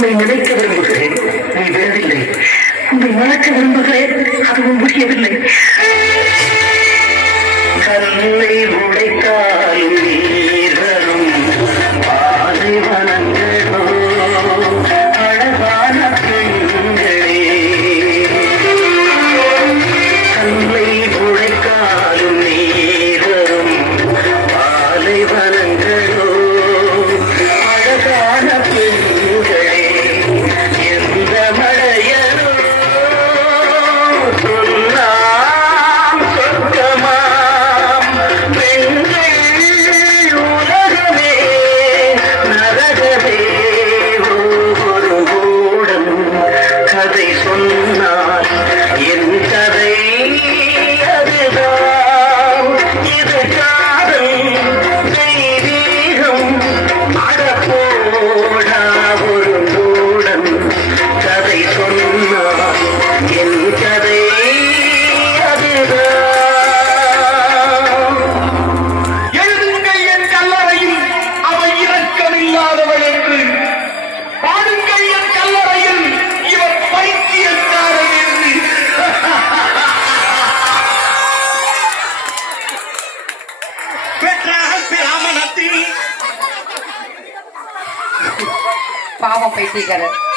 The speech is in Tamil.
உன்னை நினைக்க விரும்புகிறேன். நீ விழவில்லை உன்னை மறக்க விரும்புகிறேன். அதுவும் முடியவில்லை. கல்லை Thank you. I'm not three. Papa, I'm.